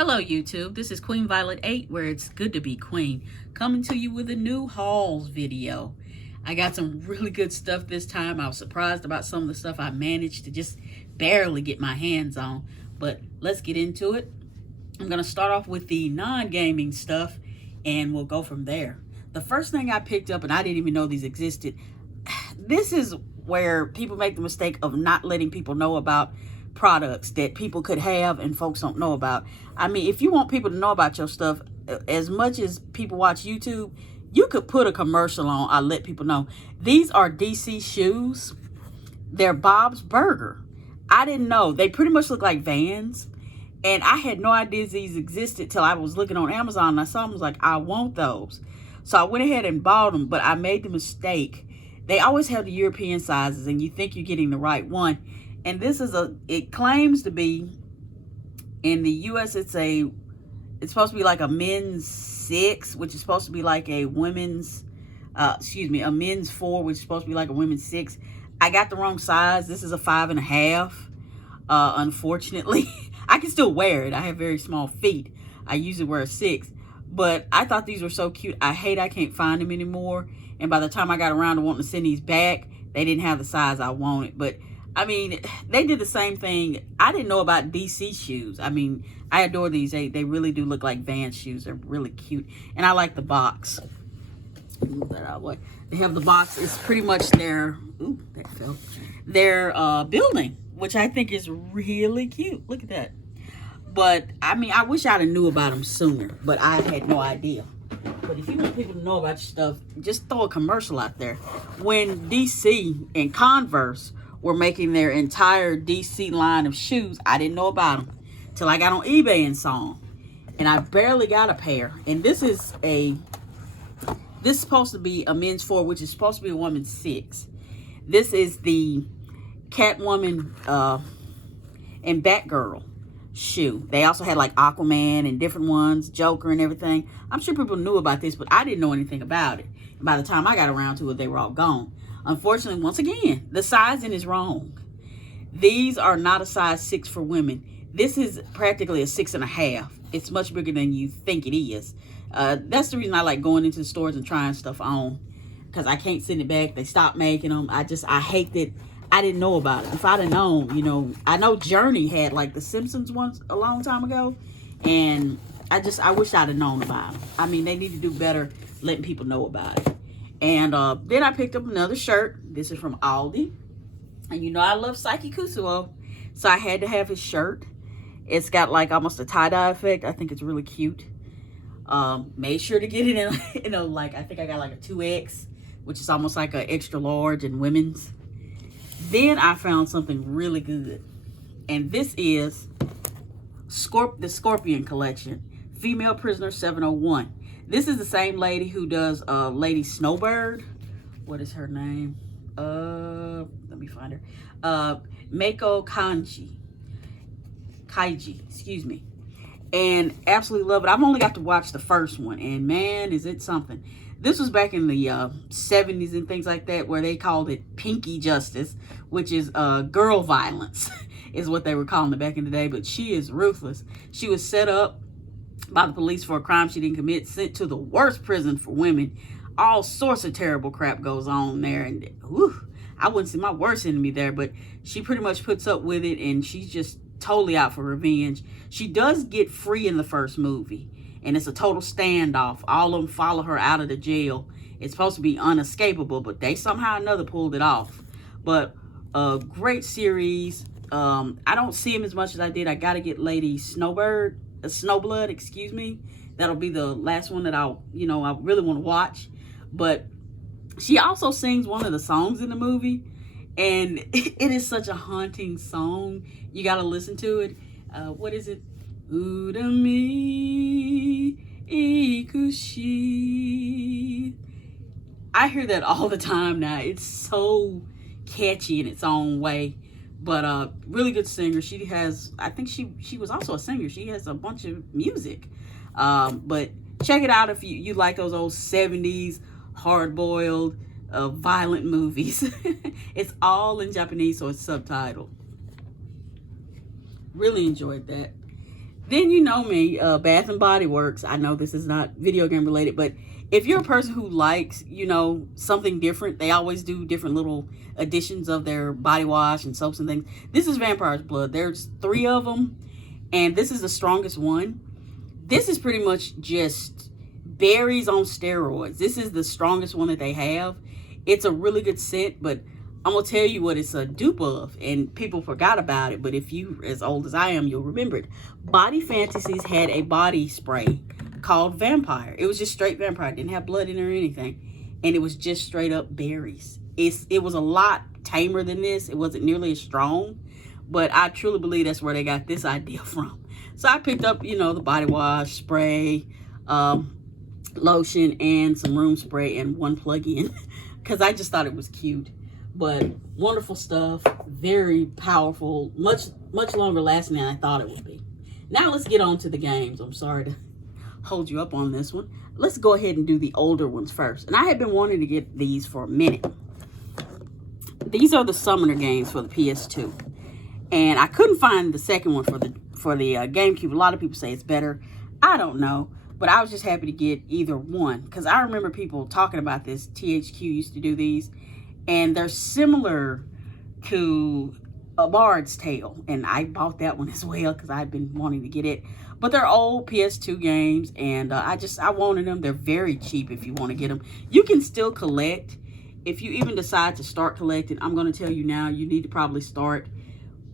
Hello YouTube, this is Queen Violet 8 where it's good to be queen, coming to you with a new hauls video. I got some really good stuff this time. I was surprised about some of the stuff I managed to just barely get my hands on, but let's get into it. I'm going to start off with the non-gaming stuff and we'll go from there. The first thing I picked up, and I didn't even know these existed, this is where people make the mistake of not letting people know about products that people could have and folks don't know about. I mean, if you want people to know about your stuff, as much as people watch YouTube, you could put a commercial on. I let people know. These are DC shoes. They're Bob's Burger. I didn't know. They pretty much look like Vans. And I had no idea these existed till I was looking on Amazon and I saw them. I was like, I want those. So I went ahead and bought them, but I made the mistake. They always have the European sizes and you think you're getting the right one. And this is it claims to be, in the US, it's supposed to be like a men's 6, which is supposed to be like a women's, a men's 4, which is supposed to be like a women's 6. I got the wrong size. This is a 5.5. Unfortunately, I can still wear it. I have very small feet. I usually wear a 6, but I thought these were so cute. I can't find them anymore. And by the time I got around to wanting to send these back, they didn't have the size I wanted. But I mean, they did the same thing. I didn't know about DC shoes. I mean, I adore these. They really do look like Vans shoes. They're really cute. And I like the box. Move that out of the way. They have the box. It's pretty much their, their building, which I think is really cute. Look at that. But, I mean, I wish I'd have knew about them sooner. But I had no idea. But if you want people to know about your stuff, just throw a commercial out there. When DC and Converse were making their entire DC line of shoes, I didn't know about them till I got on eBay and saw them, and I barely got a pair. And this is supposed to be a men's 4, which is supposed to be a woman's 6. This is the Catwoman and Batgirl shoe. They also had like Aquaman and different ones, Joker and everything. I'm sure people knew about this, but I didn't know anything about it. And by the time I got around to it, they were all gone. Unfortunately, once again, the sizing is wrong. These are not a size 6 for women. This is practically a 6.5. It's much bigger than you think it is. That's the reason I like going into the stores and trying stuff on, because I can't send it back. They stopped making them. I hate that I didn't know about it. If I'd have known, you know, I know Journey had like the Simpsons ones a long time ago, and I wish I'd have known about them. I mean, they need to do better letting people know about it. And then I picked up another shirt. This is from Aldi. And you know I love Saiki Kusuo, so I had to have his shirt. It's got like almost a tie-dye effect. I think it's really cute. Made sure to get it in, you know, like I think I got like a 2X, which is almost like an extra large in women's. Then I found something really good. And this is the Scorpion collection. Female Prisoner 701. This is the same lady who does Lady Snowbird. What is her name? Let me find her. Meiko Kaiji, excuse me. And absolutely love it. I've only got to watch the first one, and man, is it something. This was back in the 70s and things like that, where they called it Pinky Justice, which is girl violence, is what they were calling it back in the day. But she is ruthless. She was set up by the police for a crime she didn't commit, sent to the worst prison for women. All sorts of terrible crap goes on there, and whew, I wouldn't see my worst enemy there, but she pretty much puts up with it, and she's just totally out for revenge. She does get free in the first movie, and it's a total standoff. All of them follow her out of the jail. It's supposed to be unescapable, but they somehow or another pulled it off. But a great series. I don't see him as much as I did. I got to get Lady Snowblood, excuse me. That'll be the last one that I really want to watch. But she also sings one of the songs in the movie, and it is such a haunting song. You got to listen to it. What is it? Urami Ikushi. I hear that all the time now. It's so catchy in its own way. But really good singer. She has, I think she was also a singer. She has a bunch of music. But check it out if you like those old 70s hard-boiled violent movies. It's all in Japanese, so it's subtitled. Really enjoyed that. Then you know me, Bath and Body Works. I know this is not video game related, but if you're a person who likes, you know, something different, they always do different little additions of their body wash and soaps and things. This is Vampire's Blood. There's 3 of them, and this is the strongest one. This is pretty much just berries on steroids. This is the strongest one that they have. It's a really good scent, but I'm going to tell you what it's a dupe of, and people forgot about it, but if you, as old as I am, you'll remember it. Body Fantasies had a body spray called Vampire. It was just straight vampire. It didn't have blood in it or anything, and it was just straight up berries. It was a lot tamer than this. It wasn't nearly as strong, but I truly believe that's where they got this idea from. So I picked up, you know, the body wash, spray, lotion, and some room spray, and 1 plug-in because I just thought it was cute. But wonderful stuff, very powerful, much longer lasting than I thought it would be. Now let's get on to the games. I'm sorry to hold you up on this one. Let's go ahead and do the older ones first. And I had been wanting to get these for a minute. These are the Summoner games for the PS2. And I couldn't find the second one for the GameCube. A lot of people say it's better. I don't know. But I was just happy to get either one. Because I remember people talking about this. THQ used to do these. And they're similar to A Bard's Tale. And I bought that one as well because I've been wanting to get it. But they're old PS2 games. And I wanted them. They're very cheap if you want to get them. You can still collect. If you even decide to start collecting, I'm going to tell you now, you need to probably start.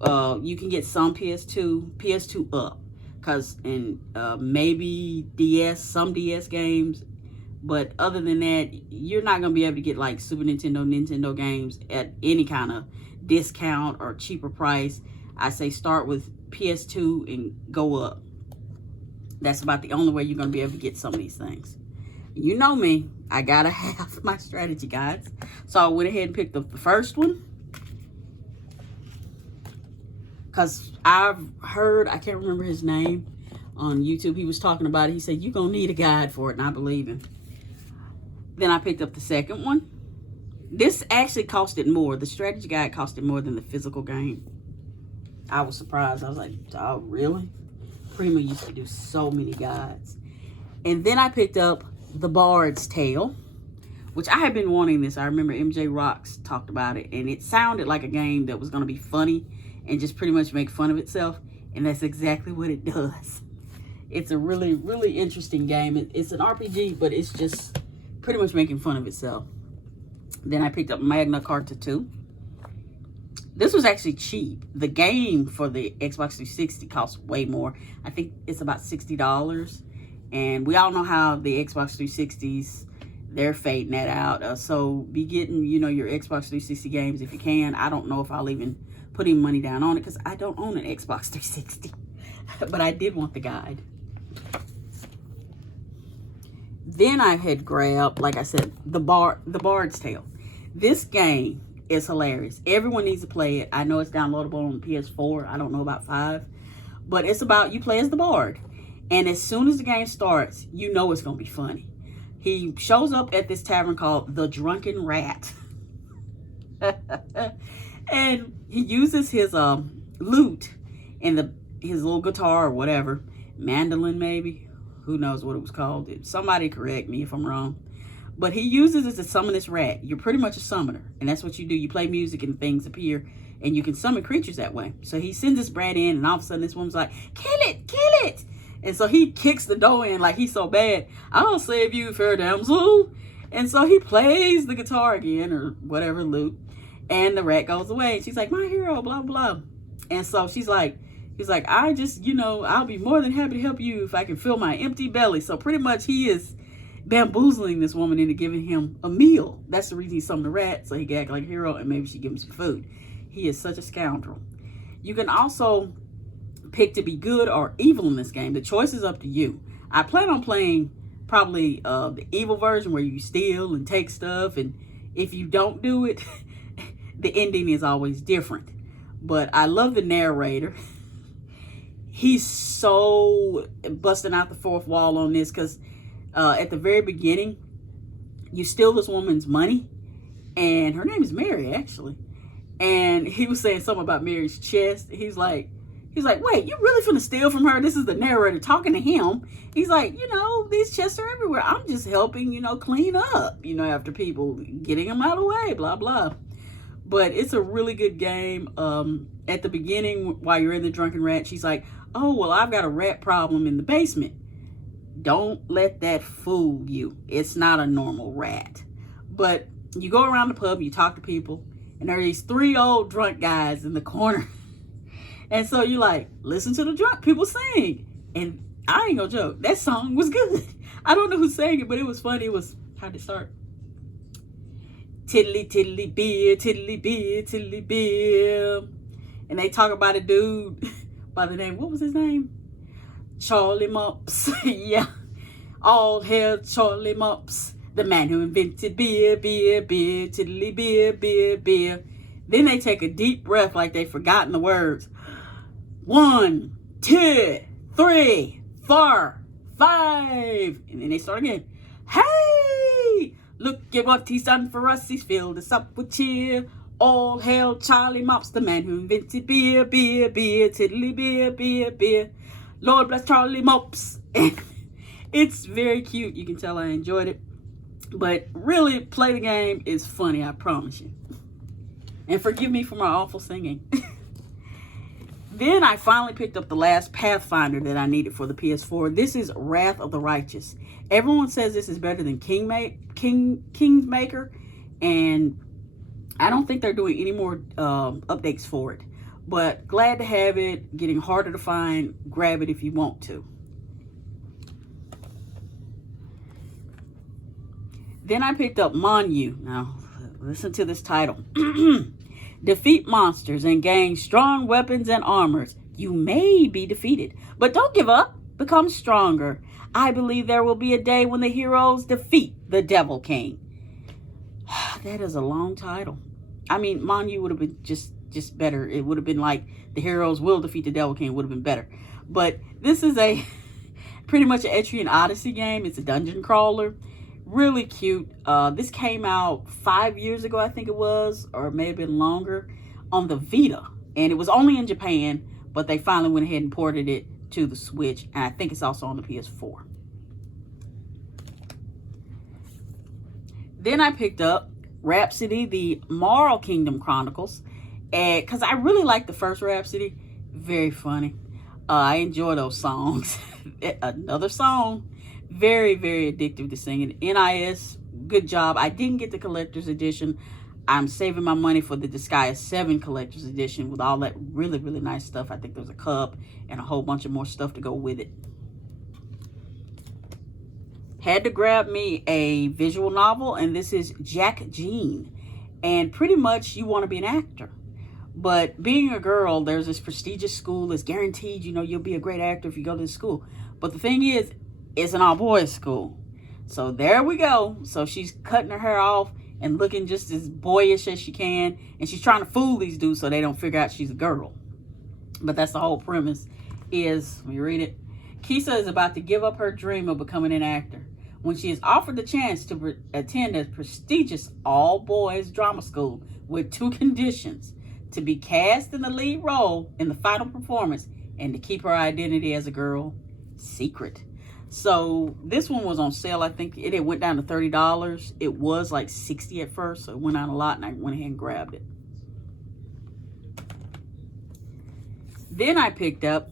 You can get some PS2 up. Because in maybe DS, some DS games. But other than that, you're not going to be able to get like Super Nintendo games at any kind of discount or cheaper price. I say start with PS2 and go up. That's about the only way you're going to be able to get some of these things. You know me, I got to have my strategy guides. So I went ahead and picked up the first one. Because I've heard, I can't remember his name, on YouTube. He was talking about it. He said, you're going to need a guide for it, and I believe him. Then I picked up the second one. This actually costed more. The strategy guide costed more than the physical game. I was surprised. I was like, oh, really? Prima used to do so many guides. And then I picked up The Bard's Tale, which I had been wanting this. I remember MJ Rocks talked about it, and it sounded like a game that was going to be funny and just pretty much make fun of itself. And that's exactly what it does. It's a really, really interesting game. It's an RPG, but it's just pretty much making fun of itself. Then I picked up Magna Carta 2. This was actually cheap. The game for the Xbox 360 costs way more. I think it's about $60. And we all know how the Xbox 360s, they're fading that out. So be getting, you know, your Xbox 360 games if you can. I don't know if I'll even put any money down on it because I don't own an Xbox 360. But I did want the guide. Then I had grabbed, like I said, the Bard's Tale. This game is hilarious. Everyone needs to play it. I know it's downloadable on PS4. I don't know about 5. But it's about, you play as the Bard. And as soon as the game starts, you know it's going to be funny. He shows up at this tavern called The Drunken Rat. And he uses his lute and his little guitar or whatever. Mandolin maybe. Who knows what it was called. Somebody correct me if I'm wrong. But he uses it to summon this rat. You're pretty much a summoner. And that's what you do. You play music and things appear. And you can summon creatures that way. So he sends this rat in. And all of a sudden this woman's like, kill it, kill it. And so he kicks the door in like he's so bad. I'll save you, fair damsel. And so he plays the guitar again or whatever lute. And the rat goes away. And she's like, my hero, blah, blah. And so he's like, I just, you know, I'll be more than happy to help you if I can fill my empty belly. So pretty much he is bamboozling this woman into giving him a meal. That's the reason he summoned the rat, so he can act like a hero and maybe she give him some food. He is such a scoundrel. You can also pick to be good or evil in this game. The choice is up to you. I plan on playing probably the evil version where you steal and take stuff. And if you don't do it, the ending is always different. But I love the narrator. He's so busting out the fourth wall on this because at the very beginning, you steal this woman's money. And her name is Mary, actually. And he was saying something about Mary's chest. He's like, He's like, wait, you really finna steal from her? This is the narrator talking to him. He's like, these chests are everywhere. I'm just helping, clean up, after people, getting them out of the way, blah, blah. But it's a really good game. At the beginning, while you're in the Drunken Rat, she's like, oh, well, I've got a rat problem in the basement. Don't let that fool you. It's not a normal rat. But you go around the pub, you talk to people, and there are these 3 old drunk guys in the corner. And so you like, listen to the drunk people sing. And I ain't gonna joke, that song was good. I don't know who sang it, but it was funny. It was, how'd it start? Tiddly, tiddly, beer, tiddly, beer, tiddly, beer. And they talk about a dude by the name, what was his name? Charlie Mops. Yeah. All hail Charlie Mops, the man who invented beer, beer, beer, tiddly, beer, beer, beer. Then they take a deep breath like they've forgotten the words. 1, 2, 3, 4, 5. And then they start again. Hey, look at what he's done for us. He's filled us up with cheer. All hail Charlie Mops, the man who invented beer, beer, beer, tiddly, beer, beer, beer. Lord bless Charlie Mops. It's very cute. You can tell I enjoyed it. But really, play the game is funny, I promise you. And forgive me for my awful singing. Then I finally picked up the last Pathfinder that I needed for the PS4. This is Wrath of the Righteous. Everyone says this is better than Kingmaker, and I don't think they're doing any more updates for it. But glad to have it. Getting harder to find. Grab it if you want to. Then I picked up Monu. Now, listen to this title. Defeat monsters and gain strong weapons and armors. You may be defeated, but don't give up. Become stronger. I believe there will be a day when the heroes defeat the Devil King. That is a long title. I mean, Monu would have been just better. It would have been like the heroes will defeat the Devil King. Would have been better. But this is a pretty much an Etrian Odyssey game. It's a dungeon crawler. Really cute. This came out 5 years ago, I think it was, or it may have been longer, on the Vita. And it was only in Japan, but they finally went ahead and ported it to the Switch. And I think it's also on the PS4. Then I picked up Rhapsody, the Moral Kingdom Chronicles. Because I really like the first Rhapsody. Very funny. I enjoy those songs. Another song. Very, very addictive to singing. NIS, good job. I didn't get the collector's edition. I'm saving my money for the Disgaea 7 collector's edition with all that really, really nice stuff. I think there's a cup and a whole bunch of more stuff to go with it. Had to grab me a visual novel, and this is Jack Jean. And pretty much you want to be an actor. But being a girl, there's this prestigious school that's guaranteed, you'll be a great actor if you go to the school. But the thing is, it's an all-boys school. So there we go. So she's cutting her hair off and looking just as boyish as she can. And she's trying to fool these dudes so they don't figure out she's a girl. But that's the whole premise is, when you read it, Kisa is about to give up her dream of becoming an actor when she is offered the chance to attend a prestigious all-boys drama school with 2 conditions: to be cast in the lead role in the final performance and to keep her identity as a girl secret. So this one was on sale. I think it went down to $30. It was like $60 at first, so it went down a lot, and I went ahead and grabbed it. Then I picked up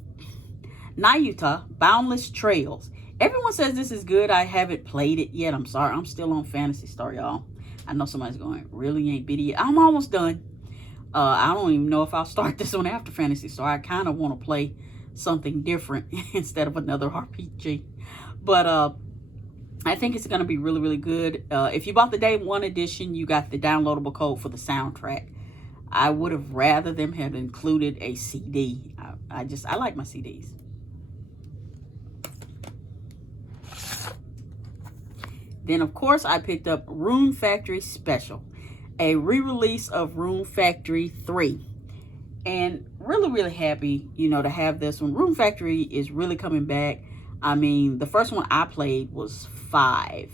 Nayuta Boundless Trails. Everyone says this is good. I haven't played it yet. I'm sorry. I'm still on Phantasy Star, y'all. I know somebody's going, really, you ain't beat it yet? I'm almost done. I don't even know if I'll start this one after Phantasy Star. I kind of want to play something different instead of another RPG. But I think it's going to be really, really good. If you bought the Day 1 edition, you got the downloadable code for the soundtrack. I would have rather them have included a CD. I like my CDs. Then, of course, I picked up Rune Factory Special, a re-release of Rune Factory 3. And really, really happy, to have this one. Rune Factory is really coming back. I mean, the first one I played was 5.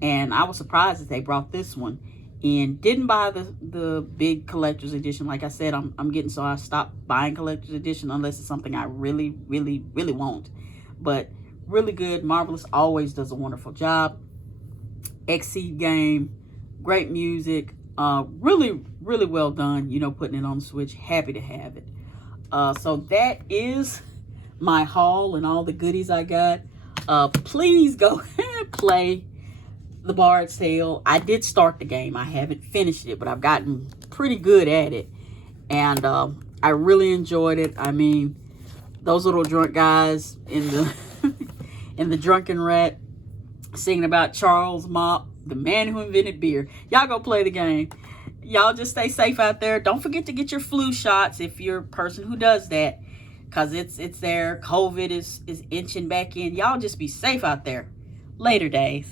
And I was surprised that they brought this one. and didn't buy the big collector's edition. Like I said, I'm getting, so I stopped buying collector's edition unless it's something I really, really, really want. But really good. Marvelous always does a wonderful job. Xseed game, great music, really, really well done, you know, putting it on the Switch. Happy to have it. So that is my haul and all the goodies I got. Please go play the Bard's Tale. I did start the game. I haven't finished it, but I've gotten pretty good at it. And I really enjoyed it. I mean, those little drunk guys in the in the Drunken Rat singing about Charles Mop, the man who invented beer. Y'all go play the game. Y'all just stay safe out there. Don't forget to get your flu shots if you're a person who does that, because it's there. COVID is inching back in. Y'all just be safe out there. Later days.